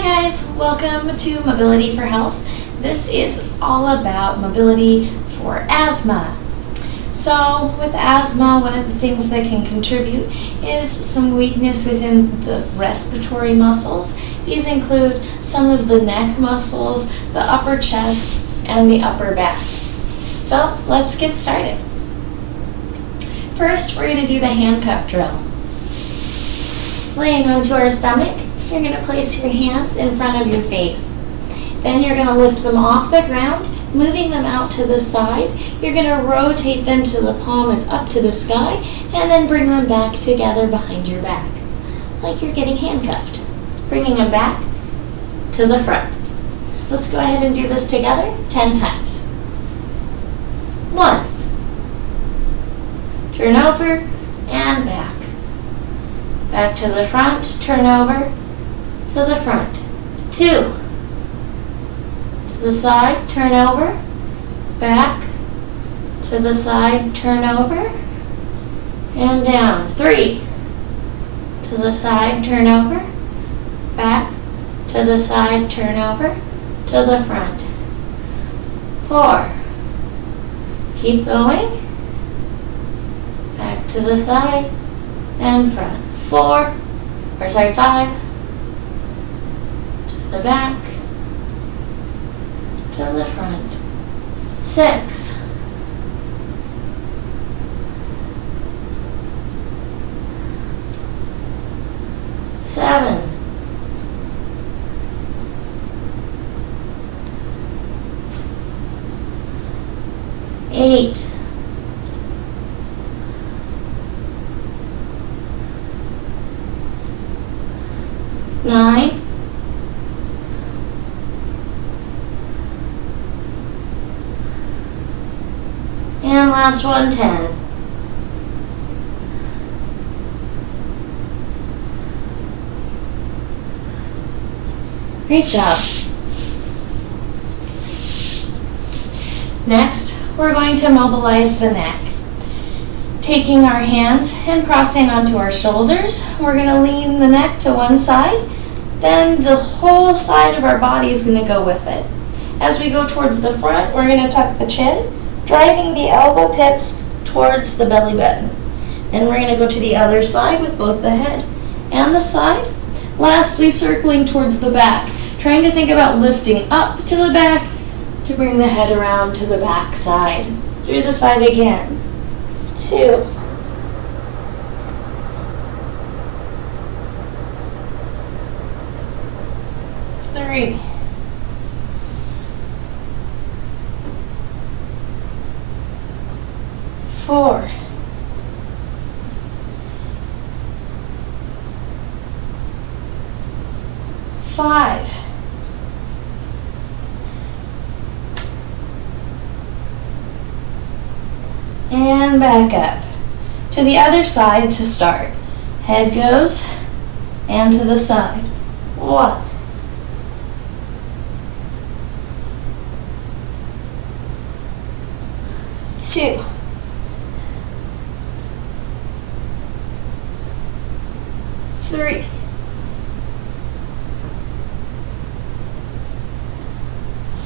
Hi guys, welcome to Mobility for Health. This is all about mobility for asthma. So with asthma, one of the things that can contribute is some weakness within the respiratory muscles. These include some of the neck muscles, the upper chest, and the upper back. So let's get started. First, we're going to do the handcuff drill. Laying onto our stomach, you're going to place your hands in front of your face. Then you're going to lift them off the ground, moving them out to the side. You're going to rotate them so the palm is up to the sky, and then bring them back together behind your back, like you're getting handcuffed. Bringing them back to the front. Let's go ahead and do this together 10 times. 1. Turn over and back. Back to the front, turn over to the front. 2. To the side, turn over, back, to the side, turn over, and down. 3. To the side, turn over, back, to the side, turn over, to the front. 4. Keep going, back to the side and front. 5. To the back, to the front. 6. 7. 8. 9. 10. Last one, 10. Great job. Next, we're going to mobilize the neck. Taking our hands and crossing onto our shoulders, we're going to lean the neck to one side, then the whole side of our body is going to go with it. As we go towards the front, we're going to tuck the chin, driving the elbow pits towards the belly button. Then we're going to go to the other side with both the head and the side. Lastly, circling towards the back, trying to think about lifting up to the back to bring the head around to the back side. Through the side again. 2. 3. 4. 5. 'And back up. To the other side to start. Head goes, and to the side. 1. 2. 3.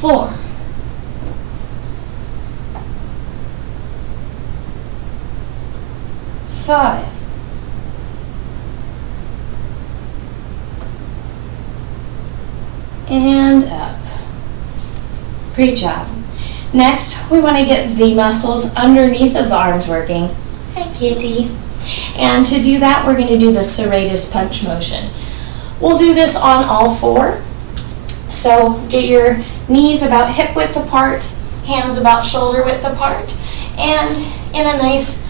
4. 5. 'And up. Great job. Next, we want to get the muscles underneath of the arms working. Hi, kitty. And to do that, we're going to do the serratus punch motion. We'll do this on all 4. So get your knees about hip width apart, hands about shoulder width apart, and in a nice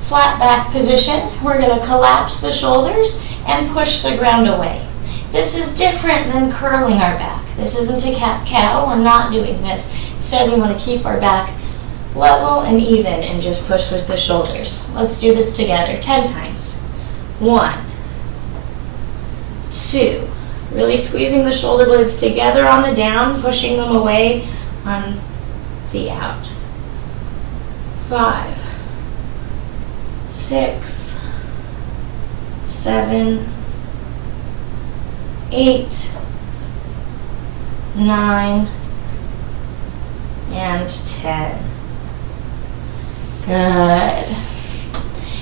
flat back position, we're going to collapse the shoulders and push the ground away. This is different than curling our back. This isn't a cat-cow. We're not doing this. Instead, we want to keep our back level and even and just push with the shoulders. Let's do this together 10 times. 1. 2. Really squeezing the shoulder blades together on the down, pushing them away on the out. 5. 6. 7. 8. 9, and 10. Good.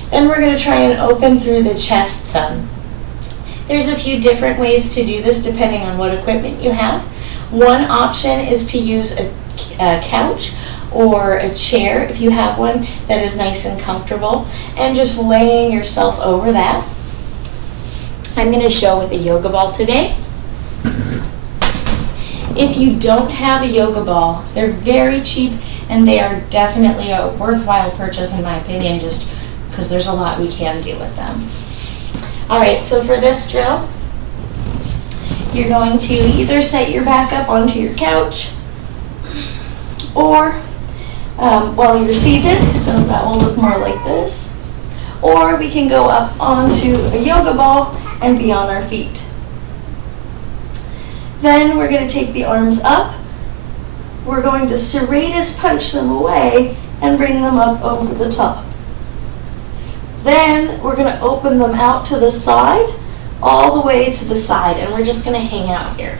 Then we're going to try and open through the chest some. There's a few different ways to do this depending on what equipment you have. One option is to use a couch or a chair if you have one that is nice and comfortable, and just laying yourself over that. I'm going to show with a yoga ball today. If you don't have a yoga ball, they're very cheap and they are definitely a worthwhile purchase in my opinion, just because there's a lot we can do with them. Alright, so for this drill, you're going to either set your back up onto your couch or while you're seated, so that will look more like this, or we can go up onto a yoga ball and be on our feet. Then we're going to take the arms up. We're going to serratus punch them away and bring them up over the top. Then we're going to open them out to the side, all the way to the side, and we're just going to hang out here.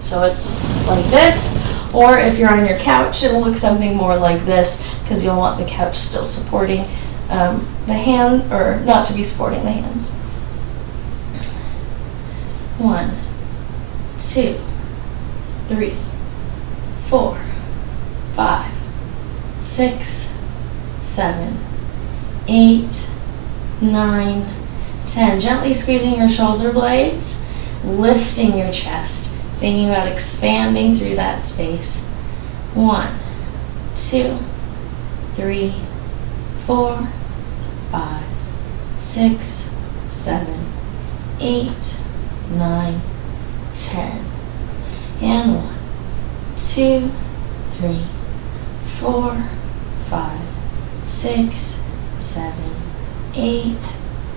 So it's like this, or if you're on your couch, it'll look something more like this, because you'll want the couch still supporting the hand, or not to be supporting the hands. 1, 2, 3, 4, 5, 6, 7, 8, 9, 10. Gently squeezing your shoulder blades, lifting your chest, thinking about expanding through that space. 1, 2, 3, 4, 5, 6, 7, 8, 9, 10. And 1, 2, 3, 4, 5, 6, 7, 8,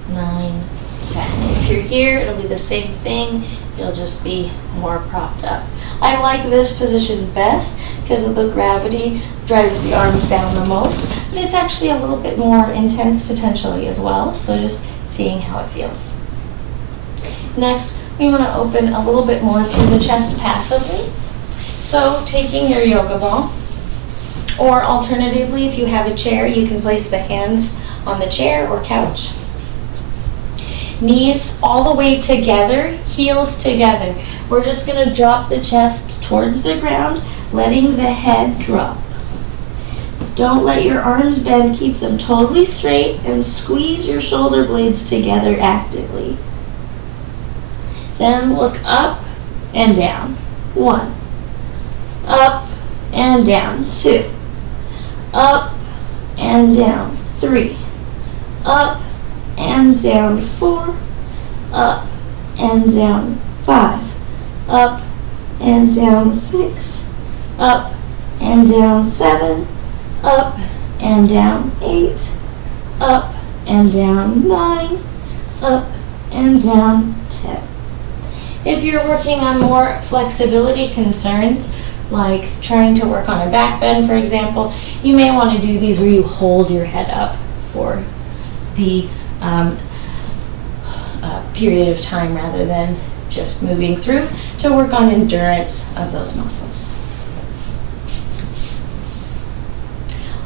9, 10. If you're here, it'll be the same thing. You'll just be more propped up. I like this position best because of the gravity drives the arms down the most, but it's actually a little bit more intense potentially as well, so just seeing how it feels. Next, we want to open a little bit more through the chest passively. So taking your yoga ball, or alternatively, if you have a chair, you can place the hands on the chair or couch. Knees all the way together, heels together. We're just going to drop the chest towards the ground, letting the head drop. Don't let your arms bend, keep them totally straight, and squeeze your shoulder blades together actively. Then look up and down. 1. Up and down. 2. Up and down. 3. Up and down. 4. Up and down. 5. Up and down. 6. Up and down. 7. Up and down. 8. Up and down. 9. Up and down. 10. If you're working on more flexibility concerns, like trying to work on a back bend, for example, you may want to do these where you hold your head up for the period of time rather than just moving through, to work on endurance of those muscles.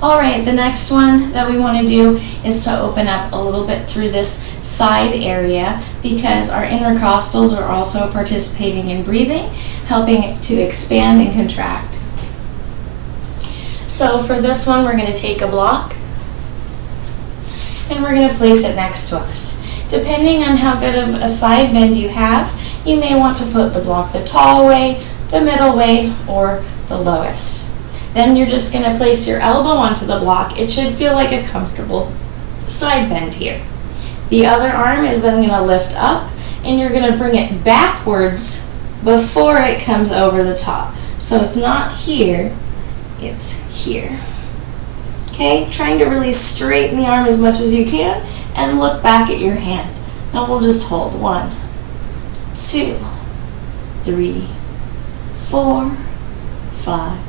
All right, the next one that we want to do is to open up a little bit through this side area, because our intercostals are also participating in breathing, helping to expand and contract. So for this one, we're going to take a block and we're going to place it next to us. Depending on how good of a side bend you have, you may want to put the block the tall way, the middle way, or the lowest. Then you're just going to place your elbow onto the block. It should feel like a comfortable side bend here. The other arm is then going to lift up, and you're going to bring it backwards before it comes over the top. So it's not here, it's here. Okay, trying to really straighten the arm as much as you can and look back at your hand. Now we'll just hold 1, 2, 3, 4, 5,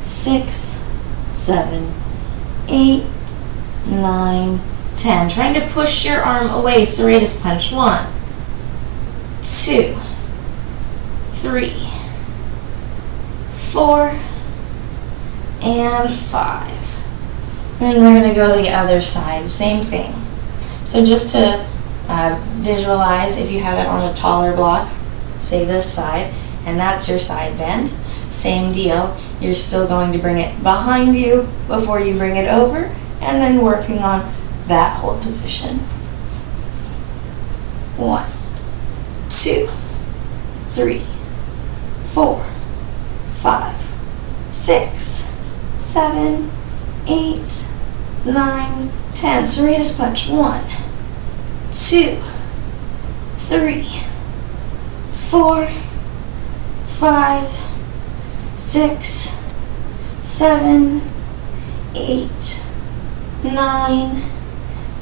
6, 7, 8, 9, 10. Trying to push your arm away, serratus punch. 1, 2, 3, 4, and 5. Then we're going to go to the other side, same thing. So just to visualize, if you have it on a taller block, say this side, and that's your side bend, same deal. You're still going to bring it behind you before you bring it over, and then working on that hold position. 1, 2, 3, 4, 5, 6, 7, 8, 9, 10. Serratus punch. 1, 2, 3, 4, 5, 6, 7, 8, 9,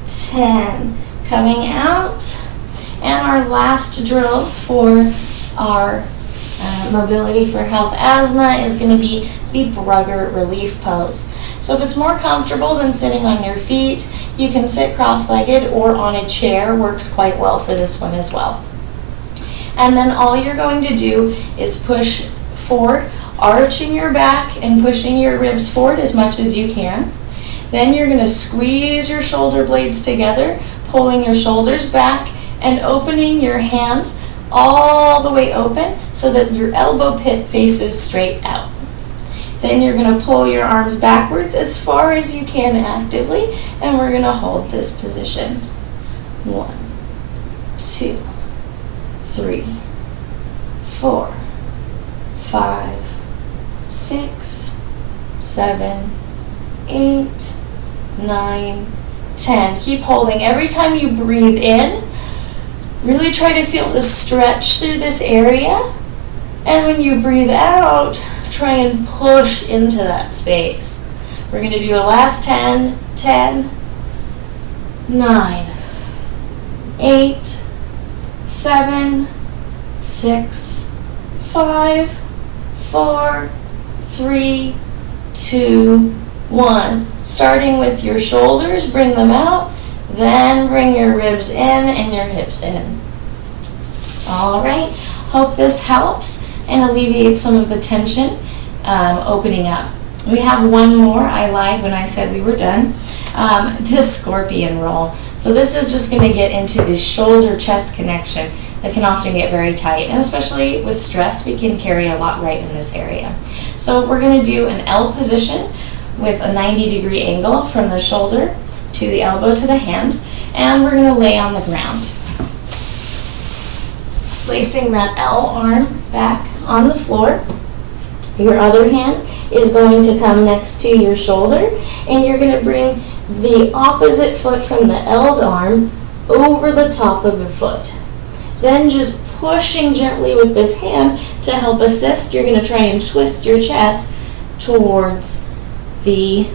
10. Coming out. And our last drill for our Mobility for Health Asthma is going to be the Brugger relief pose. So if it's more comfortable than sitting on your feet, you can sit cross-legged or on a chair. Works quite well for this one as well. And then all you're going to do is push forward, arching your back and pushing your ribs forward as much as you can. Then you're going to squeeze your shoulder blades together, pulling your shoulders back and opening your hands all the way open so that your elbow pit faces straight out. Then you're going to pull your arms backwards as far as you can actively, and we're going to hold this position. 1, 2, 3, 4, 5, 6, 7, 8, 9, 10. Keep holding. Every time you breathe in, really try to feel the stretch through this area. And when you breathe out, try and push into that space. We're going to do a last 10, 10, 9, 8, 7, 6, 5, 4, 3, 2, 1. Starting with your shoulders, bring them out, then bring your ribs in and your hips in. All right, hope this helps and alleviates some of the tension opening up. We have one more. I lied when I said we were done. This scorpion roll. So this is just going to get into the shoulder-chest connection that can often get very tight, and especially with stress, we can carry a lot right in this area. So we're going to do an L position with a 90-degree angle from the shoulder to the elbow to the hand, and we're going to lay on the ground. Placing that L arm back on the floor, your other hand is going to come next to your shoulder, and you're going to bring the opposite foot from the L arm over the top of your foot. Then just pushing gently with this hand to help assist, you're going to try and twist your chest towards the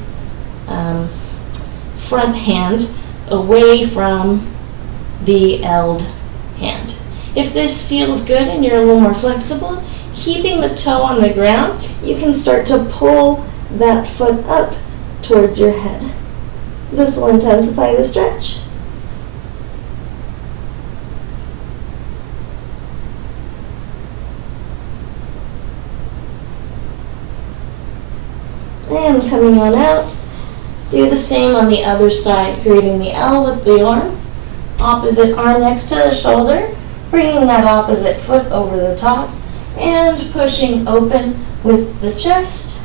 front hand away from the L'd hand. If this feels good and you're a little more flexible, keeping the toe on the ground, you can start to pull that foot up towards your head. This will intensify the stretch. And coming on out, do the same on the other side, creating the L with the arm, opposite arm next to the shoulder, bringing that opposite foot over the top, and pushing open with the chest,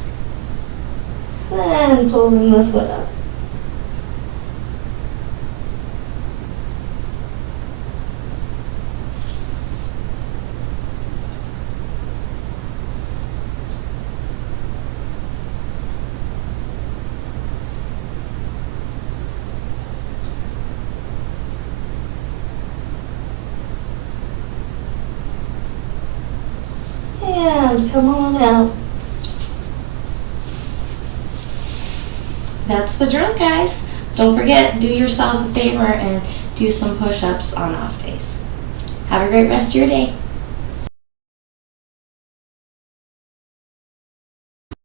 and pulling the foot up. And come on out. That's the drill, guys. Don't forget, do yourself a favor and do some push-ups on off days. Have a great rest of your day.